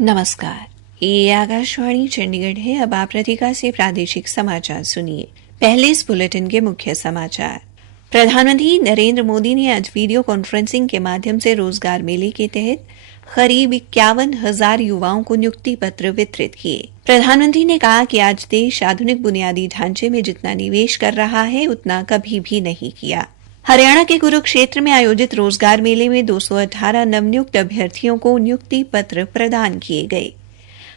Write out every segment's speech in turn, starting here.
नमस्कार, ये आकाशवाणी चंडीगढ़ है। अब आप रतिका से प्रादेशिक समाचार सुनिए। पहले इस बुलेटिन के मुख्य समाचार। प्रधानमंत्री नरेंद्र मोदी ने आज वीडियो कॉन्फ्रेंसिंग के माध्यम से रोजगार मेले के तहत करीब 51,000 युवाओं को नियुक्ति पत्र वितरित किए। प्रधानमंत्री ने कहा कि आज देश आधुनिक बुनियादी ढांचे में जितना निवेश कर रहा है उतना कभी भी नहीं किया। हरियाणा के कुरुक्षेत्र में आयोजित रोजगार मेले में 218 नवनियुक्त अभ्यर्थियों को नियुक्ति पत्र प्रदान किए गए।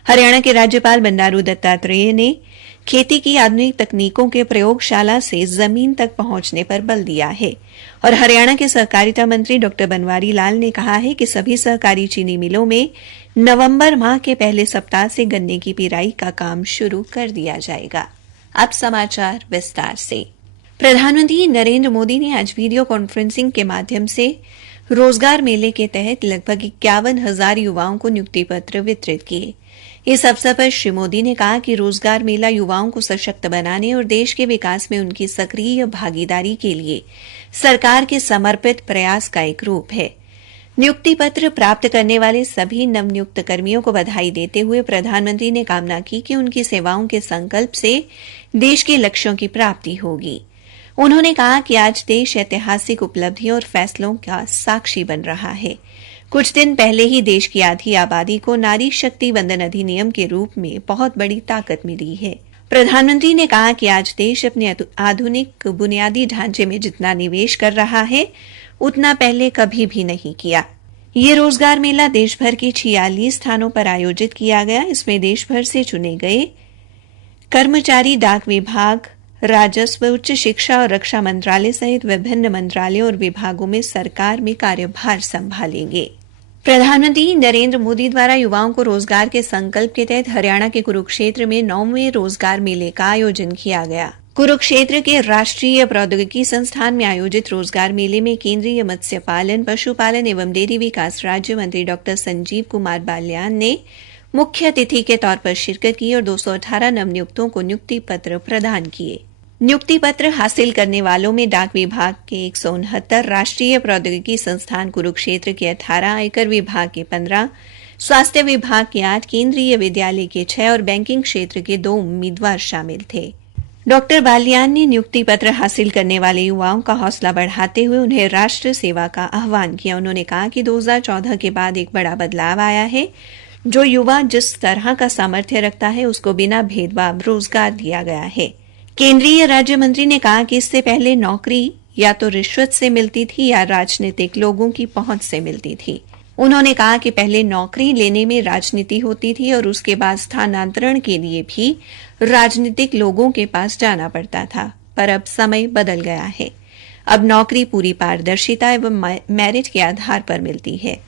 हरियाणा के राज्यपाल बंडारू दत्तात्रेय ने खेती की आधुनिक तकनीकों के प्रयोगशाला से जमीन तक पहुंचने पर बल दिया है और हरियाणा के सहकारिता मंत्री डॉ बनवारी लाल ने कहा है कि सभी सहकारी चीनी मिलों में नवंबर माह के पहले सप्ताह से गन्ने की पिराई का काम शुरू कर दिया जाएगा। अब समाचार विस्तार से। प्रधानमंत्री नरेंद्र मोदी ने आज वीडियो कॉन्फ्रेंसिंग के माध्यम से रोजगार मेले के तहत लगभग 51,000 युवाओं को नियुक्ति पत्र वितरित किए। इस अवसर पर श्री मोदी ने कहा कि रोजगार मेला युवाओं को सशक्त बनाने और देश के विकास में उनकी सक्रिय भागीदारी के लिए सरकार के समर्पित प्रयास का एक रूप है। नियुक्ति पत्र प्राप्त करने वाले सभी नवनियुक्त कर्मियों को बधाई देते हुए प्रधानमंत्री ने कामना की कि उनकी सेवाओं के संकल्प से देश के लक्ष्यों की प्राप्ति होगी। उन्होंने कहा कि आज देश ऐतिहासिक उपलब्धियों और फैसलों का साक्षी बन रहा है। कुछ दिन पहले ही देश की आधी आबादी को नारी शक्ति वंदन अधिनियम के रूप में बहुत बड़ी ताकत मिली है। प्रधानमंत्री ने कहा कि आज देश अपने आधुनिक बुनियादी ढांचे में जितना निवेश कर रहा है उतना पहले कभी भी नहीं किया। ये रोजगार मेला देश भर के 46 स्थानों पर आयोजित किया गया। इसमें देश भर से चुने गए कर्मचारी डाक विभाग, राजस्व, उच्च शिक्षा और रक्षा मंत्रालय सहित विभिन्न मंत्रालयों और विभागों में सरकार में कार्यभार संभालेंगे। प्रधानमंत्री नरेंद्र मोदी द्वारा युवाओं को रोजगार के संकल्प के तहत हरियाणा के कुरुक्षेत्र में 9वें रोजगार मेले का आयोजन किया गया। कुरुक्षेत्र के राष्ट्रीय प्रौद्योगिकी संस्थान में आयोजित रोजगार मेले में केंद्रीय मत्स्य पालन, पशुपालन एवं डेयरी विकास राज्य मंत्री डॉ संजीव कुमार बाल्यान ने मुख्य अतिथि के तौर पर शिरकत की और 218 नवनियुक्तों को नियुक्ति पत्र प्रदान किए। नियुक्ति पत्र हासिल करने वालों में डाक विभाग के 169, राष्ट्रीय प्रौद्योगिकी संस्थान कुरुक्षेत्र के 18, आयकर विभाग के 15, स्वास्थ्य विभाग के 8, केंद्रीय विद्यालय के 6 और बैंकिंग क्षेत्र के 2 उम्मीदवार शामिल थे। डॉक्टर बालियान ने नियुक्ति पत्र हासिल करने वाले युवाओं का हौसला बढ़ाते हुए उन्हें राष्ट्र सेवा का आह्वान किया। उन्होंने कहा कि 2014 के बाद एक बड़ा बदलाव आया है। जो युवा जिस तरह का सामर्थ्य रखता है उसको बिना भेदभाव रोजगार दिया गया है। केंद्रीय राज्य मंत्री ने कहा कि इससे पहले नौकरी या तो रिश्वत से मिलती थी या राजनीतिक लोगों की पहुंच से मिलती थी। उन्होंने कहा कि पहले नौकरी लेने में राजनीति होती थी और उसके बाद स्थानांतरण के लिए भी राजनीतिक लोगों के पास जाना पड़ता था, पर अब समय बदल गया है। अब नौकरी पूरी पारदर्शिता एवं मेरिट के आधार पर मिलती है।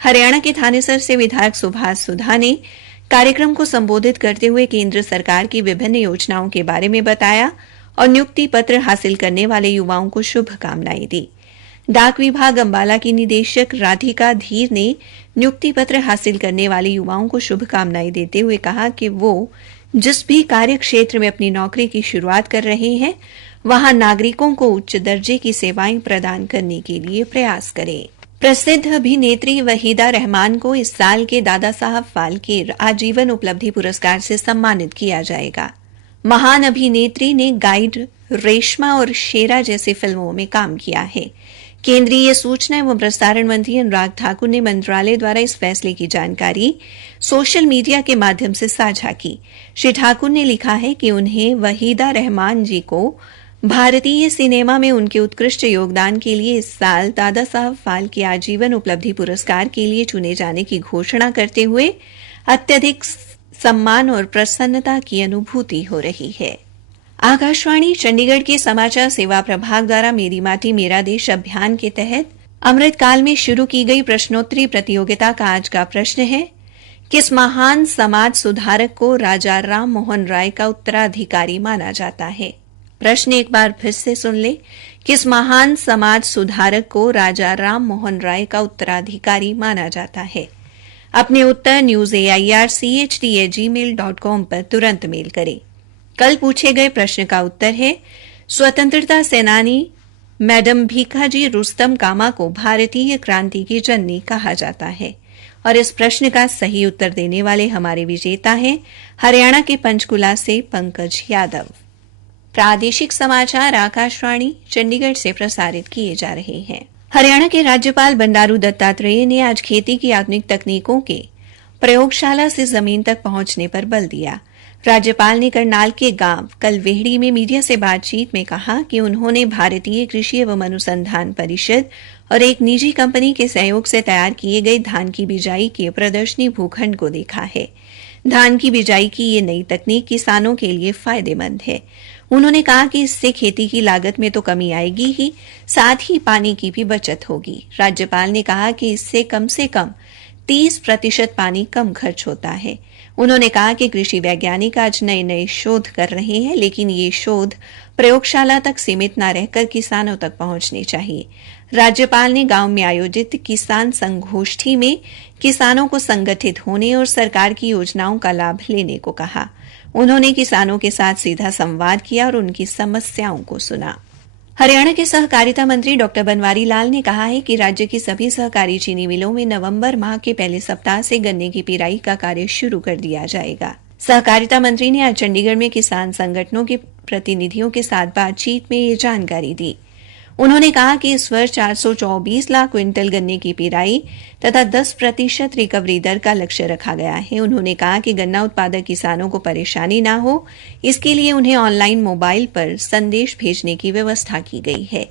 हरियाणा के थानेसर से विधायक सुभाष सुधा ने कार्यक्रम को संबोधित करते हुए केंद्र सरकार की विभिन्न योजनाओं के बारे में बताया और नियुक्ति पत्र हासिल करने वाले युवाओं को शुभकामनाएं दी। डाक विभाग अंबाला की निदेशक राधिका धीर ने नियुक्ति पत्र हासिल करने वाले युवाओं को शुभकामनाएं देते हुए कहा कि वो जिस भी कार्य क्षेत्र में अपनी नौकरी की शुरुआत कर रहे हैं वहां नागरिकों को उच्च दर्जे की सेवाएं प्रदान करने के लिए प्रयास करें। प्रसिद्ध अभिनेत्री वहीदा रहमान को इस साल के दादा साहब फाल्के आजीवन उपलब्धि पुरस्कार से सम्मानित किया जाएगा। महान अभिनेत्री ने गाइड, रेशमा और शेरा जैसी फिल्मों में काम किया है। केंद्रीय सूचना एवं प्रसारण मंत्री अनुराग ठाकुर ने मंत्रालय द्वारा इस फैसले की जानकारी सोशल मीडिया के माध्यम से साझा की। श्री ठाकुर ने लिखा है कि उन्हें वहीदा रहमान जी को भारतीय सिनेमा में उनके उत्कृष्ट योगदान के लिए इस साल दादा साहब फाल्के आजीवन उपलब्धि पुरस्कार के लिए चुने जाने की घोषणा करते हुए अत्यधिक सम्मान और प्रसन्नता की अनुभूति हो रही है। आकाशवाणी चंडीगढ़ के समाचार सेवा प्रभाग द्वारा मेरी माटी मेरा देश अभियान के तहत अमृतकाल में शुरू की गई प्रश्नोत्तरी प्रतियोगिता का आज का प्रश्न है, किस महान समाज सुधारक को राजा राम मोहन राय का उत्तराधिकारी माना जाता है। प्रश्न एक बार फिर से सुन ले, किस महान समाज सुधारक को राजा राम मोहन राय का उत्तराधिकारी माना जाता है। अपने उत्तर newsairchd@gmail.com पर तुरंत मेल करें। कल पूछे गए प्रश्न का उत्तर है, स्वतंत्रता सेनानी मैडम भीखाजी रुस्तम कामा को भारतीय क्रांति की जननी कहा जाता है। और इस प्रश्न का सही उत्तर देने वाले हमारे विजेता हैं हरियाणा के पंचकुला से पंकज यादव। प्रादेशिक समाचार आकाशवाणी चंडीगढ़ से प्रसारित किए जा रहे हैं। हरियाणा के राज्यपाल बंडारू दत्तात्रेय ने आज खेती की आधुनिक तकनीकों के प्रयोगशाला से जमीन तक पहुंचने पर बल दिया। राज्यपाल ने करनाल के गांव कलवेहड़ी में मीडिया से बातचीत में कहा कि उन्होंने भारतीय कृषि एवं अनुसंधान परिषद और एक निजी कंपनी के सहयोग से तैयार किए गए धान की बिजाई के प्रदर्शनी भूखंड को देखा है। धान की बिजाई की ये नई तकनीक किसानों के लिए फायदेमंद है। उन्होंने कहा कि इससे खेती की लागत में तो कमी आएगी ही, साथ ही पानी की भी बचत होगी। राज्यपाल ने कहा कि इससे कम से कम 30% पानी कम खर्च होता है। उन्होंने कहा कि कृषि वैज्ञानिक आज नए शोध कर रहे हैं, लेकिन ये शोध प्रयोगशाला तक सीमित न रहकर किसानों तक पहुंचने चाहिए। राज्यपाल ने गांव में आयोजित किसान संगोष्ठी में किसानों को संगठित होने और सरकार की योजनाओं का लाभ लेने को कहा। उन्होंने किसानों के साथ सीधा संवाद किया और उनकी समस्याओं को सुना। हरियाणा के सहकारिता मंत्री डॉ बनवारी लाल ने कहा है कि राज्य की सभी सहकारी चीनी मिलों में नवंबर माह के पहले सप्ताह से गन्ने की पिराई का कार्य शुरू कर दिया जाएगा। सहकारिता मंत्री ने आज चंडीगढ़ में किसान संगठनों के प्रतिनिधियों के साथ बातचीत में ये जानकारी दी। उन्होंने कहा कि इस वर्ष 424 लाख क्विंटल गन्ने की पिराई तथा 10% रिकवरी दर का लक्ष्य रखा गया है। उन्होंने कहा कि गन्ना उत्पादक किसानों को परेशानी न हो, इसके लिए उन्हें ऑनलाइन मोबाइल पर संदेश भेजने की व्यवस्था की गई है।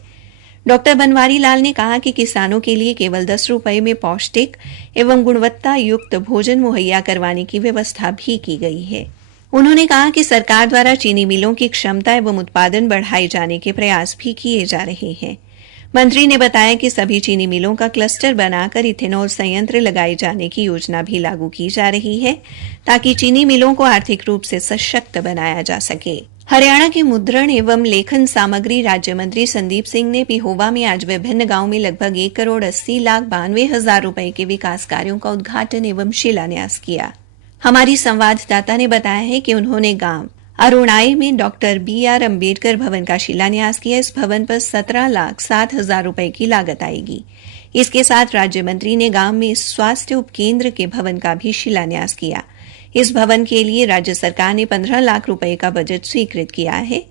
डॉ बनवारी लाल ने कहा कि किसानों के लिए केवल 10 रुपये में पौष्टिक एवं गुणवत्ता युक्त भोजन मुहैया करवाने की व्यवस्था भी की गई है। उन्होंने कहा कि सरकार द्वारा चीनी मिलों की क्षमता एवं उत्पादन बढ़ाए जाने के प्रयास भी किए जा रहे हैं। मंत्री ने बताया कि सभी चीनी मिलों का क्लस्टर बनाकर इथेनॉल संयंत्र लगाए जाने की योजना भी लागू की जा रही है, ताकि चीनी मिलों को आर्थिक रूप से सशक्त बनाया जा सके। हरियाणा के मुद्रण एवं लेखन सामग्री राज्य मंत्री संदीप सिंह ने पिहोवा में आज विभिन्न गांव में लगभग 1,80,92,000 रुपए के विकास कार्यों का उद्घाटन एवं शिलान्यास किया। हमारी संवाददाता ने बताया है कि उन्होंने गांव अरुणाई में डॉक्टर BR अम्बेडकर भवन का शिलान्यास किया। इस भवन पर 17,07,000 रुपए की लागत आएगी। इसके साथ राज्य मंत्री ने गांव में स्वास्थ्य उपकेंद्र के भवन का भी शिलान्यास किया। इस भवन के लिए राज्य सरकार ने 15 लाख रुपए का बजट स्वीकृत किया है।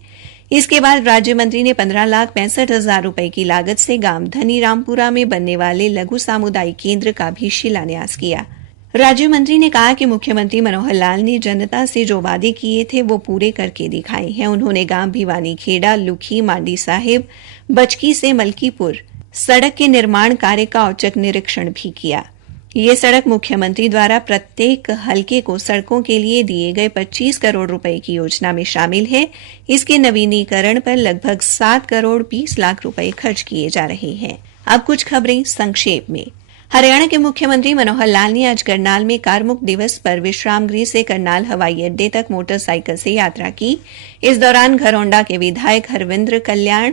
इसके बाद राज्य मंत्री ने 15,65,000 रुपए की लागत से गांव धनीरामपुरा में बनने वाले लघु सामुदायिक केंद्र का भी शिलान्यास किया। राज्य मंत्री ने कहा कि मुख्यमंत्री मनोहर लाल ने जनता से जो वादे किए थे वो पूरे करके दिखाए हैं। उन्होंने गांव भिवानी खेड़ा, लुखी, मांडी साहिब, बचकी से मलकीपुर सड़क के निर्माण कार्य का औचक निरीक्षण भी किया। ये सड़क मुख्यमंत्री द्वारा प्रत्येक हलके को सड़कों के लिए दिए गए 25 करोड़ रुपए की योजना में शामिल है। इसके नवीनीकरण पर लगभग 7 करोड़ 20 लाख रुपए खर्च किए जा रहे हैं। अब कुछ खबरें संक्षेप में। हरियाणा के मुख्यमंत्री मनोहर लाल ने आज करनाल में कार्मुक दिवस पर विश्राम गृह से करनाल हवाई अड्डे तक मोटरसाइकिल से यात्रा की। इस दौरान घरौंडा के विधायक हरविंद्र कल्याण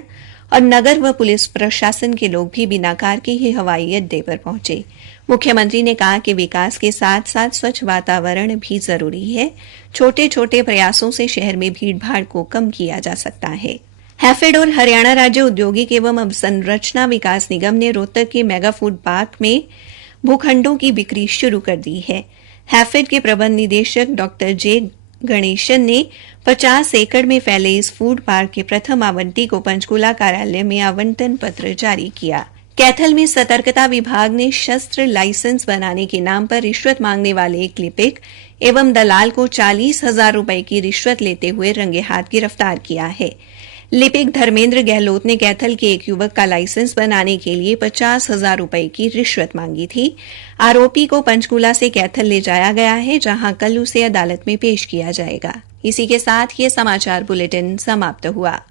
और नगर व पुलिस प्रशासन के लोग भी बिना कार के ही हवाई अड्डे पर पहुंचे। मुख्यमंत्री ने कहा कि विकास के साथ साथ स्वच्छ वातावरण भी जरूरी है। छोटे छोटे प्रयासों से शहर में भीड़-भाड़ को कम किया जा सकता है। हैफेड और हरियाणा राज्य औद्योगिक एवं अवसंरचना विकास निगम ने रोहतक के मेगा फूड पार्क में भूखंडों की बिक्री शुरू कर दी है। हैफेड के प्रबंध निदेशक डॉक्टर जे गणेशन ने 50 एकड़ में फैले इस फूड पार्क के प्रथम आवंटी को पंचकुला कार्यालय में आवंटन पत्र जारी किया। कैथल में सतर्कता विभाग ने शस्त्र लाइसेंस बनाने के नाम पर रिश्वत मांगने वाले एक लिपिक एवं दलाल को 40,000 रुपए की रिश्वत लेते हुए रंगे हाथ गिरफ्तार किया है। लिपिक धर्मेंद्र गहलोत ने कैथल के एक युवक का लाइसेंस बनाने के लिए 50,000 रुपए की रिश्वत मांगी थी। आरोपी को पंचकुला से कैथल ले जाया गया है, जहां कल उसे अदालत में पेश किया जाएगा। इसी के साथ ये समाचार बुलेटिन समाप्त हुआ।